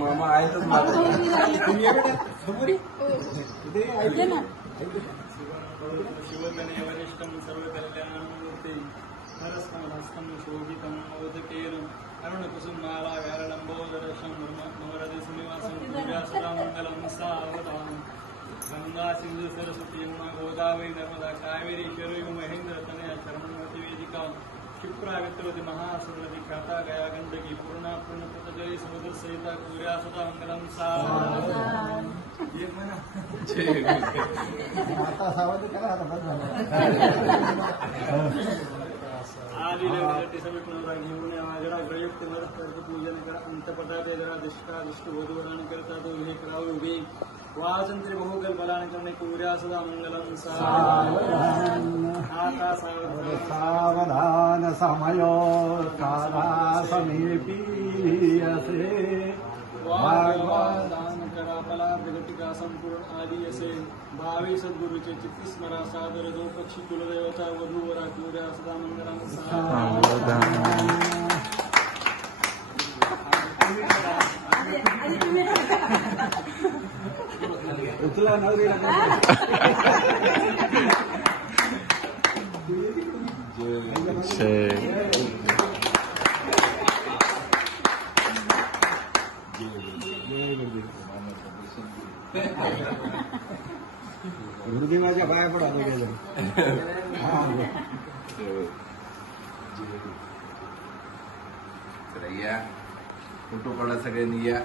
मामा आहेतच माझं. तुम्ही या बेटा समोर ये. ऐकले ना. शिवगणे वरिष्ठं सर्वकल्याणमूर्ते हरस्तमहस्तं शोभितं मोदकेन अरुणकुसुमाला व्यालम्बोदरशं नवरदे सुनिवासं पूजासदामङ्गलं सावधानम् गंगा सिंधु सरस्वती यमुना गोदावरी नर्मदा कावेरी शरयू महेंद्र तनया शरणवती वेदिका क्षिप्रा वित्रवती महासुरनदी ख्याता गया गंडकी पूर्णा पूर्णपतजली समुद्र सहिता सूर्यासदा मंगलम सावधान. ये म्हणा आता सावध करा आता बंद झालं. आदि देवते सभी नवरा घेऊन आजरा प्रयुक्त नरस्तर पूजन कर अंतपटा जरा दिष्टा दिष्ट वधूवरान करता तो हे करावे उभे वासंत्री बहुकल बलान करणे पूर्या सदा मंगलम सावधान. आता सावधान समयो काला समीपीयसे वाग्वादान करा फला प्रगतिका संपूर्ण आदि असे भावी सद्गुरूचे चित्तस्मरा सादर जो पक्षी कुलदेवता वधूवरा पूर्या सदा मंगलम सावधान. उचला नवरीला गुरुदेवाच्या पाया पडा गेलं. या फोटो काढा सगळ्यांनी या.